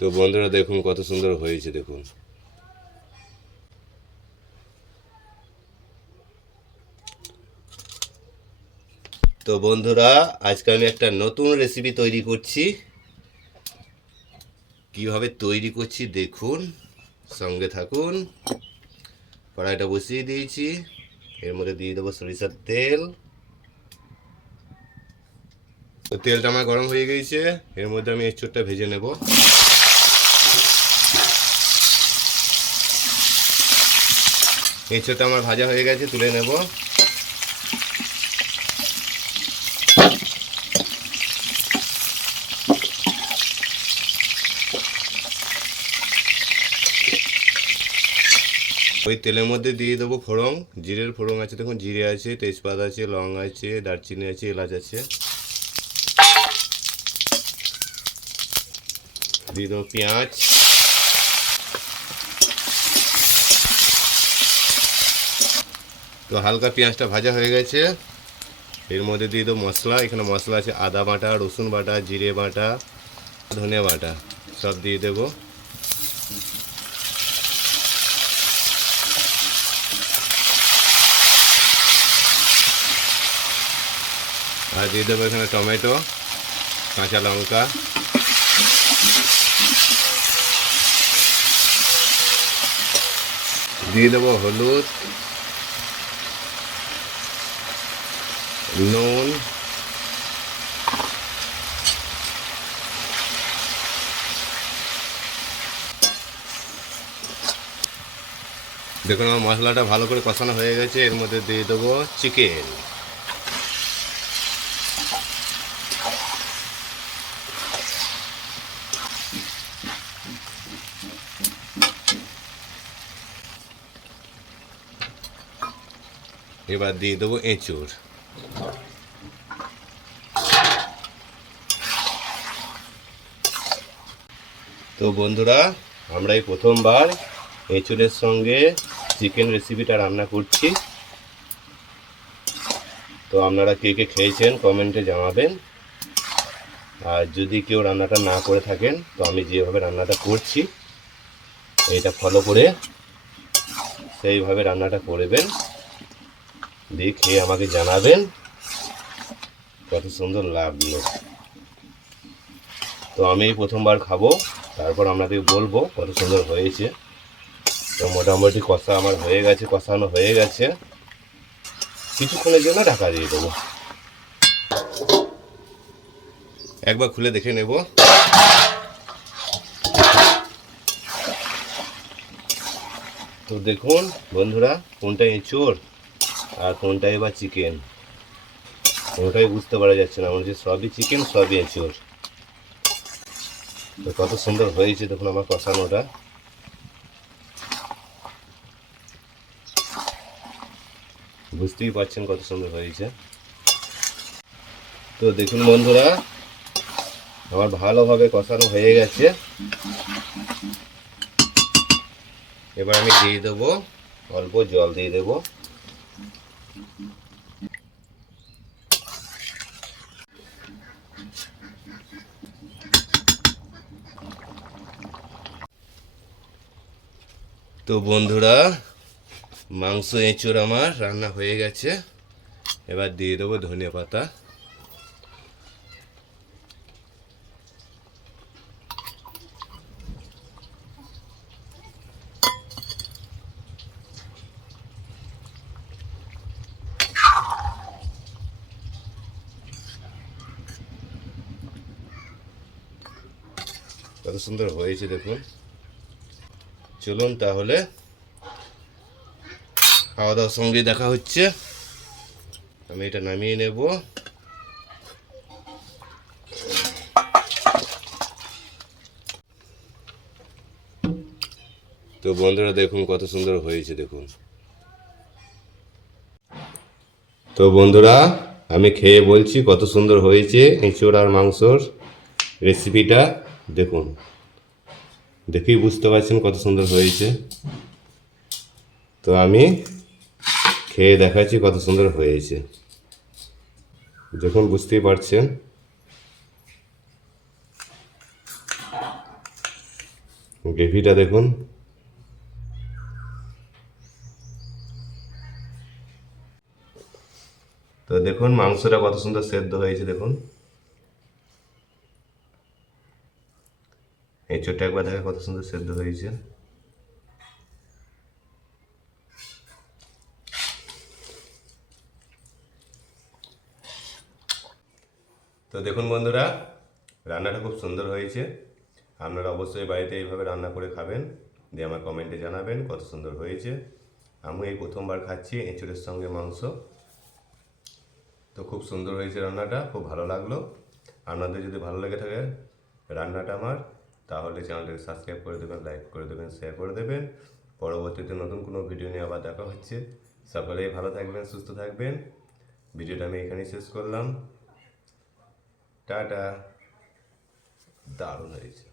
তো বন্ধুরা দেখুন কত সুন্দর হয়েছে দেখুন। তো বন্ধুরা আজকে আমি একটা নতুন রেসিপি তৈরি করছি। কিভাবে তৈরি করছি দেখুন, সঙ্গে থাকুন। কড়াইটা বসিয়ে দিয়েছি, এর মধ্যে দিয়ে দেবো সরিষার তেল। তো তেলটা আমার গরম হয়ে গেছে, এর মধ্যে আমি এঁচোড়টা ভেজে নেব। এঁচোড়টা আমার ভাজা হয়ে গেছে, তুলে নেব। ওই তেলের মধ্যে দিয়ে দেবো ফোড়ন, জিরের ফোড়ন আছে দেখুন, জিরে আছে, তেজপাতা আছে, লং আছে, দারচিনি আছে, এলাচ আছে। দিয়ে দেবো পেঁয়াজ। তো হালকা পেঁয়াজটা ভাজা হয়ে গেছে, এর মধ্যে দিয়ে দেবো মশলা। এখানে মশলা আছে আদা বাটা, রসুন বাটা, জিরে বাটা, ধনিয়া বাটা, সব দিয়ে দেবো। আর দিয়ে দেবো এখানে টমেটো, কাঁচা লঙ্কা, দিয়ে দেবো হলুদ, নুন, দেখুন আমার মশলাটা ভালো করে কষানো হয়ে গেছে। এর মধ্যে দিয়ে দেবো চিকেন। এবার দিয়ে দেবো এঁচোড়। তো বন্ধুরা আমরা এই প্রথমবার এঁচোড়ের সঙ্গে চিকেন রেসিপিটা রান্না করছি। তো আপনারা কে কে খেয়েছেন কমেন্টে জানাবেন। আর যদি কেউ রান্নাটা না করে থাকেন, তো আমি যেভাবে রান্নাটা করছি এটা ফলো করে সেইভাবে রান্নাটা করবেন, দিয়ে খেয়ে আমাকে জানাবেন কত সুন্দর লাগলো। তো আমি প্রথমবার খাবো, তারপর আপনাদের বলবো কত সুন্দর হয়েছে। তো মোটামুটি কষা আমার হয়ে গেছে, কষানো হয়ে গেছে। কিছুক্ষণের জন্য ঢাকা দিয়ে দেবো, একবার খুলে দেখে নেব। তো দেখুন বন্ধুরা, কোনটা এঁচোড় আর কোনটা এবার চিকেন, কোনটাই বুঝতে পারা যাচ্ছে না। মনে হচ্ছে সবই চিকেন, সবই এঁচোড়। তো কত সুন্দর হয়েছে দেখুন আমার কষানোটা। বুঝতেই পারছেন কত সুন্দর হয়েছে। তো দেখুন বন্ধুরা আমার ভালোভাবে কষানো হয়ে গেছে। এবার আমি দিয়ে দেবো অল্প জল, দিয়ে দেবো। তো বন্ধুরা মাংস এঁচোড় আমার রান্না হয়ে গেছে। এবার দিয়ে দেবো ধনিয়া পাতা। কত সুন্দর হয়েছে দেখুন। চলুন তাহলে খাওয়া দাওয়ার সঙ্গে দেখা হচ্ছে। আমি এটা নামিয়ে নেব। তো বন্ধুরা দেখুন কত সুন্দর হয়েছে দেখুন। তো বন্ধুরা আমি খেয়ে বলছি কত সুন্দর হয়েছে এঁচোড় আর মাংসর রেসিপিটা। দেখুন, দেখেই বুঝতে পারছেন কত সুন্দর হয়েছে। তো আমি খেয়ে দেখাচ্ছি কত সুন্দর হয়েছে, দেখুন বুঝতেই পারছেন। গ্রেভিটা দেখুন। তো দেখুন মাংসটা কত সুন্দর সেদ্ধ হয়েছে দেখুন। এই ছোট্ট একবার দেখে কত সুন্দর সেদ্ধ হয়েছে। তো দেখুন বন্ধুরা, রান্নাটা খুব সুন্দর হয়েছে। আপনারা অবশ্যই বাড়িতে এইভাবে রান্না করে খাবেন, দিয়ে আমার কমেন্টে জানাবেন কত সুন্দর হয়েছে। আমি এই প্রথমবার খাচ্ছি এঁচড়ের সঙ্গে মাংস। তো খুব সুন্দর হয়েছে রান্নাটা, খুব ভালো লাগলো। আপনাদের যদি ভালো লেগে থাকে রান্নাটা আমার, তাহলে চ্যানেলটাকে সাবস্ক্রাইব করে দেবেন, লাইক করে দেবেন, শেয়ার করে দেবেন। পরবর্তীতে নতুন কোনো ভিডিও নিয়ে আবার দেখা হচ্ছে। সকলেই ভালো থাকবেন, সুস্থ থাকবেন। ভিডিওটা আমি এখানেই শেষ করলাম। টাটা। দারুণ হয়েছে।